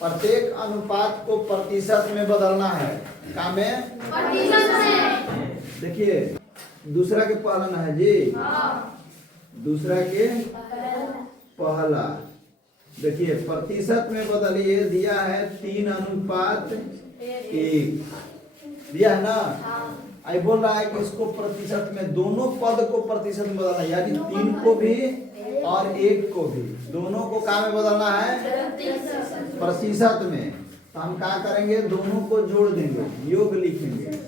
प्रत्येक अनुपात को प्रतिशत में बदलना है। का में प्रतिशत में। देखिए दूसरा के पहला ना है जी, दूसरा के पहला। देखिए प्रतिशत में बदलिए, दिया है 3:1 दिया है ना। आई बोल रहा है कि इसको प्रतिशत में, दोनों पद को प्रतिशत में बदलना है, यानी 3 को भी और 1 को भी, दोनों को क्या में बदलना है? प्रतिशत में। तो हम क्या करेंगे, दोनों को जोड़ देंगे, योग लिखेंगे,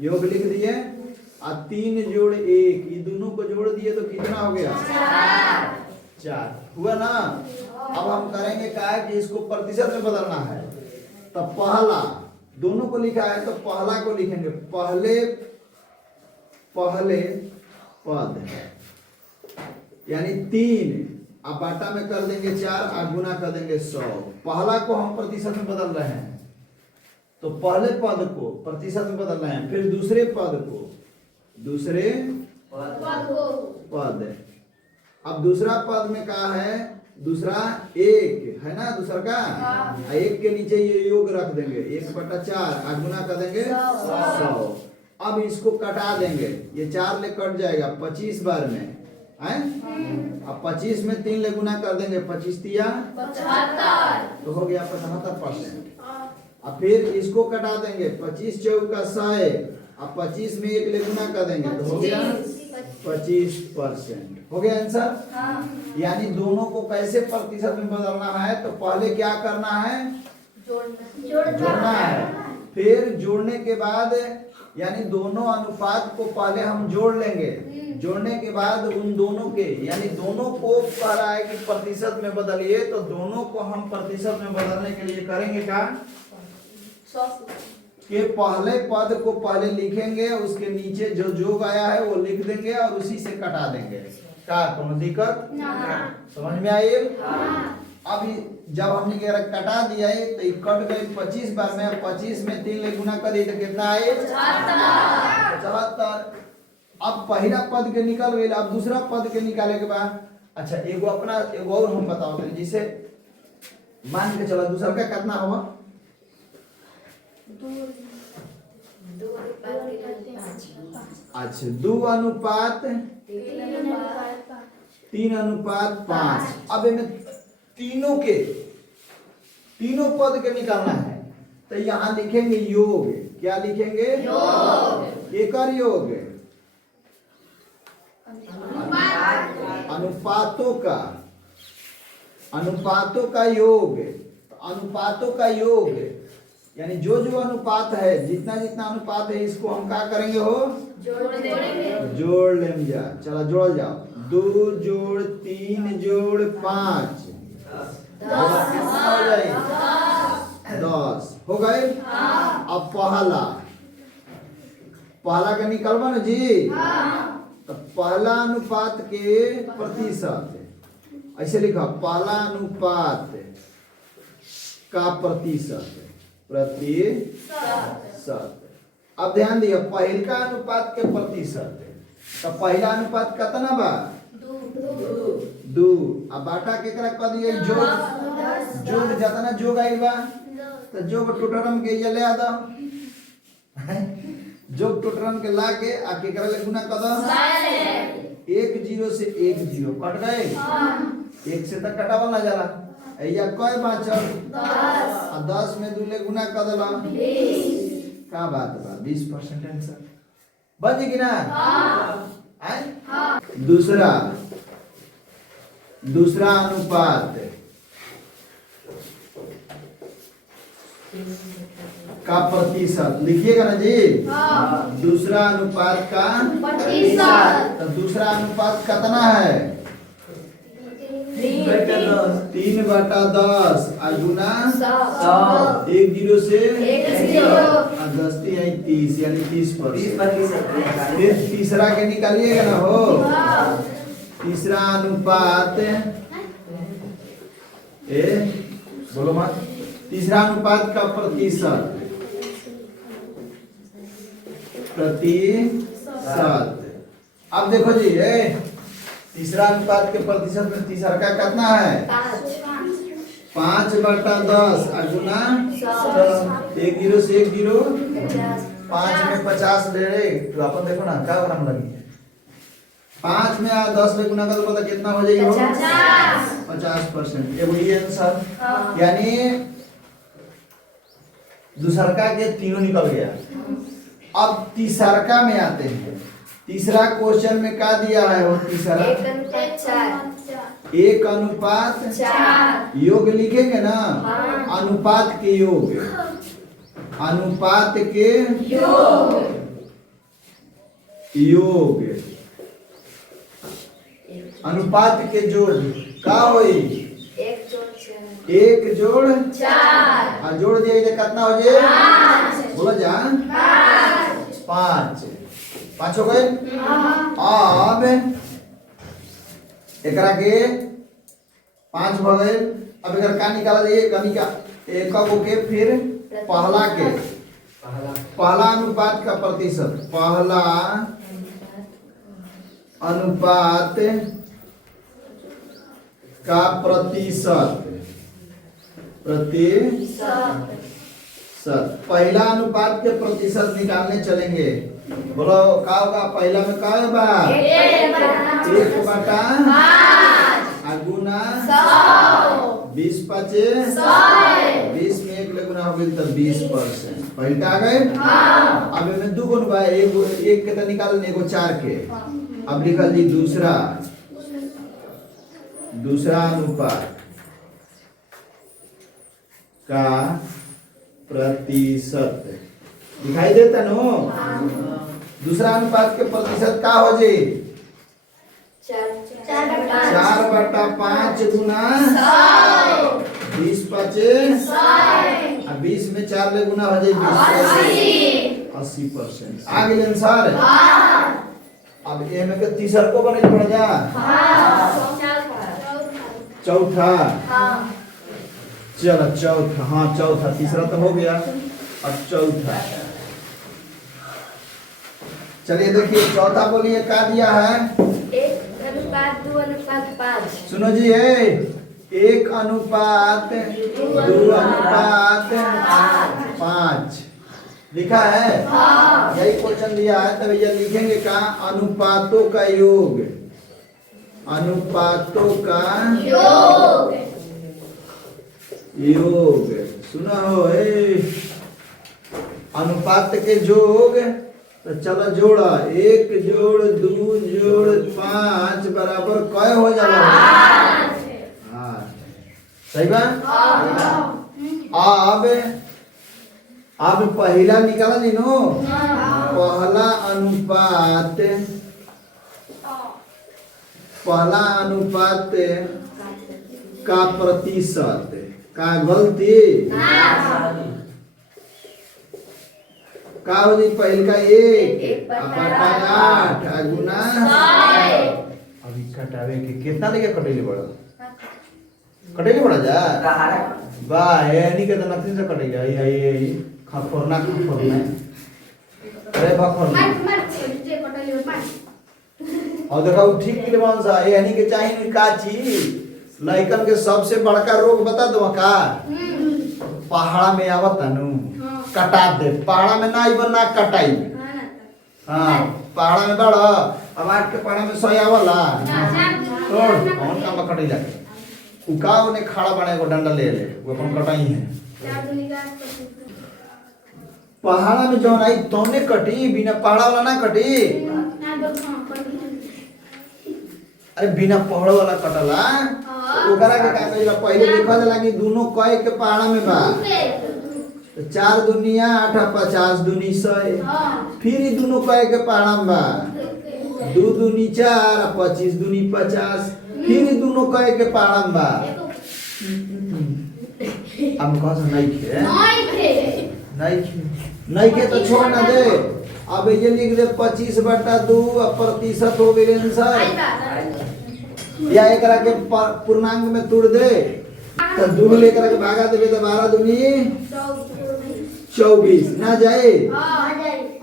योग लिख दिए और 3 जोड़ 1, ये दोनों को जोड़ दिए तो कितना हो गया? 4 हुआ ना। अब हम करेंगे क्या है कि इसको प्रतिशत में बदलना है। तो पहला, दोनों को लिखा है तो पहला को लिखेंगे, पहले पद यानी 3, अब बाटा में कर देंगे 4 और गुना कर देंगे 100। पहला को हम प्रतिशत में बदल रहे हैं तो पहले पद को प्रतिशत में बदल रहे हैं, फिर दूसरे पद को, दूसरे पद। अब दूसरा पद में क्या है? दूसरा 1 है ना, दूसरा का 1 के नीचे ये योग रख देंगे, 1/4 और गुना कर देंगे 100। अब इसको कटा देंगे, ये 4 ले कट जाएगा 25 बार में है। अब 25 में 3 ले गुना कर देंगे, 25 तिया 75 तो हो गया 75%। अब फिर इसको कटा देंगे, 25 चौका 100, अब 25 में 1 ले गुना कर देंगे तो हो गया 25%। हो गया आंसर। यानी दोनों को कैसे प्रतिशत में बदलना है, तो पहले क्या करना है? जोड़ना है। फिर जोड़ने के बाद यानी दोनों अनुपात को पहले हम जोड़ लेंगे, जोड़ने के बाद उन दोनों के, यानी दोनों को कह रहा है कि प्रतिशत में बदलिए, तो दोनों को हम प्रतिशत में बदलने के लिए करेंगे क्या कि पहले पद को पहले लिखेंगे, उसके नीचे जो जोग आया है वो लिख देंगे और उसी से कटा देंगे। क्या कोनो दिक्कत? समझ में आई? अभी जब हमने कटा दिया है तो कट गई 25 बार में, 25 में 3 ले गुना कर दिए तो कितना आए? 75। अब पहला पद के निकल गए, अब दूसरा पद के निकाले के बाद अच्छा एगो और हम बताओ, जिसे मान के चलो दूसरा का कितना होगा? 2:3:5। अब इनमें तीनों पद के निकालना है तो यहाँ लिखेंगे योग। क्या लिखेंगे? योग। एकर योग अनुपातों का योग। अनुपातों का योग यानी जो अनुपात है, जितना अनुपात है, इसको हम क्या करेंगे हो? जोड़ लेंगे। चलो जोड़ जाओ, 2 जोड़ 3 जोड़ 5 10 हो गए। अब पहला का निकलवा ना जी, तो पहला अनुपात के प्रतिशत ऐसे लिखा, पहला अनुपात का प्रतिशत। अब ध्यान दिया, पहला अनुपात के प्रतिशत, तो पहला अनुपात कितना बा? 2। अब बाटा केकरा कर दिए? जोग जितना जोग आई बा तो जोग टोटरम के ये ले आदा, जोग टोटरम के ला के आ केकरा ले गुना कर दो। 1 0 से 1 0 कट गए, 1 से तक कटावल ना जाला। या कई बाचल 10 में 2 ले गुना कर देला 20। का बात बा? 20% आंसर बन जी कि ना? दूसरा अनुपात का प्रतिशत लिखिएगा ना जी। दूसरा अनुपात का प्रतिशत, तो दूसरा अनुपात कितना है? 3/10 गुना 1 0 से 10 30 यानी 30%। फिर तीसरा के निकालिएगा ना हो। तीसरा अनुपात बोलो मत। तीसरा अनुपात का प्रतिशत अब देखो जी, तीसरा अनुपात के प्रतिशत में तीसरा का कितना है? 5/10 और गुना 1 0 से 1 0 5 में 50 ले रे तो अपन देखो ना क्या करम लगी 5 में 10 में गुना कर तो पता कितना हो जाएगी वो 50%। ये वही आंसर यानी दूसरका के तीनों निकल गया। अब तीसरका में आते हैं। तीसरा क्वेश्चन में क्या दिया है वो तीसरा 1:4 योग लिखेंगे ना अनुपात के योग अनुपात के योग अनुपात के जोड़ का होई 1 जोड़ 4 और जोड़ दिया इधर कितना हो जाए बोला जा 5 5 हो गए। अब एकरा के 5 हो गए। अब अगर का निकाला जाइए कनी का एक को के फिर पहला अनुपात का प्रतिशत पहला अनुपात का प्रतिशत पहला अनुपात के प्रतिशत निकालने चलेंगे। बोलो का होगा पहला में का होगा 1/5 गुना 20 5 20 में 1 ले गुना हो गई तो 20% पहले का आ गए। अब इसमें दो गुण भाई एक के तो निकाल एगो 4 के। अब लिखल जी दूसरा अनुपात का प्रतिशत दिखाई देता नो दूसरा अनुपात के प्रतिशत का हो जी 4/5 गुना 20 5 और 20 में 4 ले गुना हो जाए 80%। आ गए आंसर। अब ये में के तीसर को बने पड़ जा चौथा चलो चौथा हाँ चौथा तीसरा तो हो गया। अब चौथा चलिए देखिए चौथा बोलिए क्या दिया है 1:2:5 सुनो जी है 1:2:5 लिखा है यही क्वेश्चन दिया है तब ये लिखेंगे का अनुपातों का योग अनुपातों का योग सुना हो अनुपात के योग तो चलो जोड़ा 1 जोड़ 2 जोड़ 5 बराबर कै हो जाला हाँ सही बात। अब पहला निकाला जी नो पहला अनुपात का प्रतिशत का गलती का हो जी पहल का 1/8 गुना अभी कटावे के कितना लेके कटेले बड़ा जा वाह यानी के तो नथी से कटेगा ये खफरना अरे बखरना और देखो ठीक के लिए सा यानी के चाहिए का चीज लइकन के सबसे बड़का रोग बता दो का पहाड़ा में आवत नु कटा दे पहाड़ा में ना आइबो ना कटाई हां पहाड़ा में बड़ा अब आठ के पहाड़ा में सोया वाला तोड़ कौन काम कटाई जाके उकाव ने खड़ा बने को डंडा ले वो अपन कटाई है पहाड़ा में जौन आई तौने कटी बिना पहाड़ा वाला ना कटी अरे बिना पहाड़ वाला कटला ओकरा के का कइला पहले देखा जाला कि दोनों कय के पहाड़ा में बा तो 4 दुनिया 8 50 दुनी 100 फिर ई दोनों कय के पहाड़ा में बा 2 दुनी 4 25 दुनी 50 फिर ई दोनों कय के पहाड़ा में बा अब कौन सा नहीं खे तो छोड़ ना दे। अब ये लिख दे 25/2 प्रतिशत हो गए आंसर या एकरा के पूर्णांक में तोड़ दे तो 2 लेकर के भागा देबे तो 12 दूनी 24 ना जाए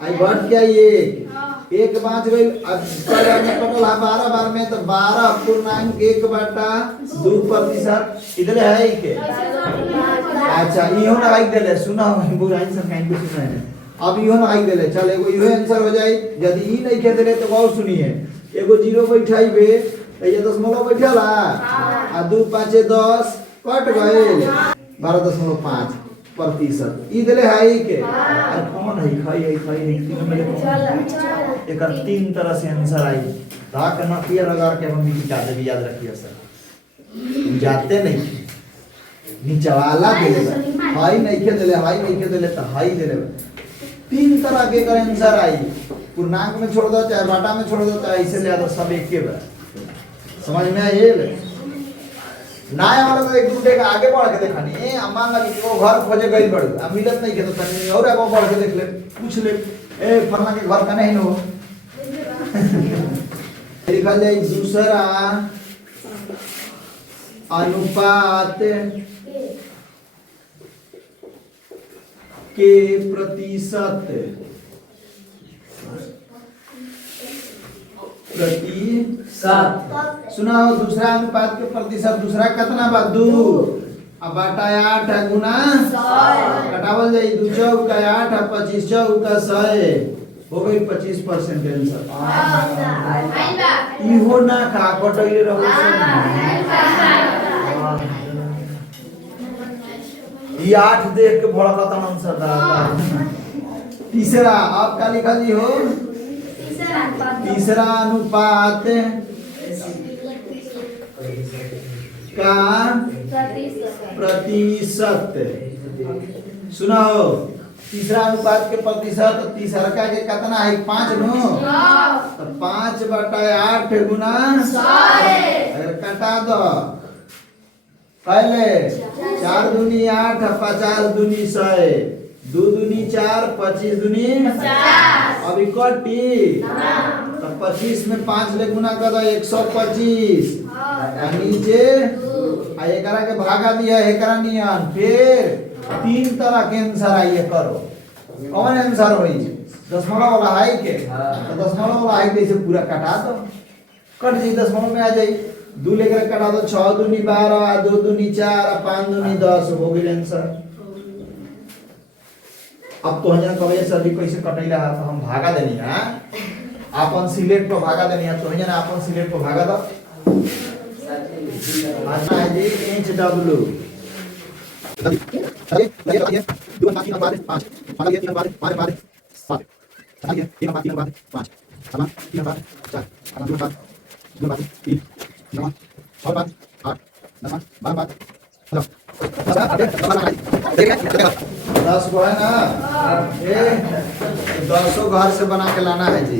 आई बढ़ क्या 1 एक बाँच गई कल में कटल है 12 बार में तो 12.1/2%। इधर है ही के अच्छा इहो ना आई देले सुना बुराई सब काइन के सुना है अब इहो ना आई देले चल एगो इहो आंसर हो जाई यदि ई नहीं खे देले तो और सुनिए एगो 0 बैठाइबे तो ये दशमलव बैठला आ 2 5 10 कट गए 12.5%। ई देले है ही के और कौन है खाई तीनों में एक तीन तरह से आंसर आई धाक ना पियर लगा के हम भी जाते भी याद रखिए सर जाते नहीं नीचे वाला देले हाई नहीं के देले तो हाई देले तीन तरह के कर आंसर आई पूर्णांक में छोड़ दो चाहे बाटा में छोड़ दो चाहे इसे ले दो सब एक के बार समझ में आए ना वाला तो एक दूसरे का आगे बढ़ के देखनी ए अम्मा लगी वो घर खोजे गई बड़ अब मिलत नहीं के तो तनी और आगे बढ़ के देख ले पूछ ले ए फरना के घर का नहीं नो लिखा जाए दूसरा अनुपात के प्रतिशत सुनाओ दूसरा अनुपात के प्रतिशत दूसरा कितना बा 2 अब बाटा 8 गुना 100 घटावल जाई 2 चौका 8 और 25 चौका 100 हो गई 25% आंसर इहो ना खा कटइले रहो ये 8 देख के भड़का तन आंसर दा तीसरा आप का लिखा जी हो तीसरा अनुपात का प्रतिशत सुनाओ तीसरा अनुपात के प्रतिशत तीसरा का के कितना है 5 नो तो 5/8 गुना 100 अगर काटा दो पहले 4 दूनी 8 50 दूनी 100 2 दूनी 4 25 दूनी 50 अभी कटी तो 25 में 5 ले गुना कर दो 125 नीचे आ एकरा के भागा दिया एकरा नियन फिर तीन तरह के आंसर आइए करो कौन आंसर होई दशमलव वाला है के तो दशमलव वाला है के इसे पूरा काटा दो कट जी दशमलव में आ जाई 2 लेकर काटा दो 6 दूनी 12 2 दूनी 4 5 दूनी 10 हो गई आंसर। अब तो हजना कहे सर जी कैसे कटैला है तो हम भागा देनी है अपन सिलेक्ट पर भागा देनी है तो हजना अपन सिलेक्ट पर भागा दो अच्छा है जी HW चलिए लगे 2 5 3 5 5 लगे 3 5 5 5 7 चलिए 3 5 3 5 5 3 5 4 2 5 2 5 3 9 6 5 8 9 12 5 10 को है ना 10 घर से बना के लाना है जी।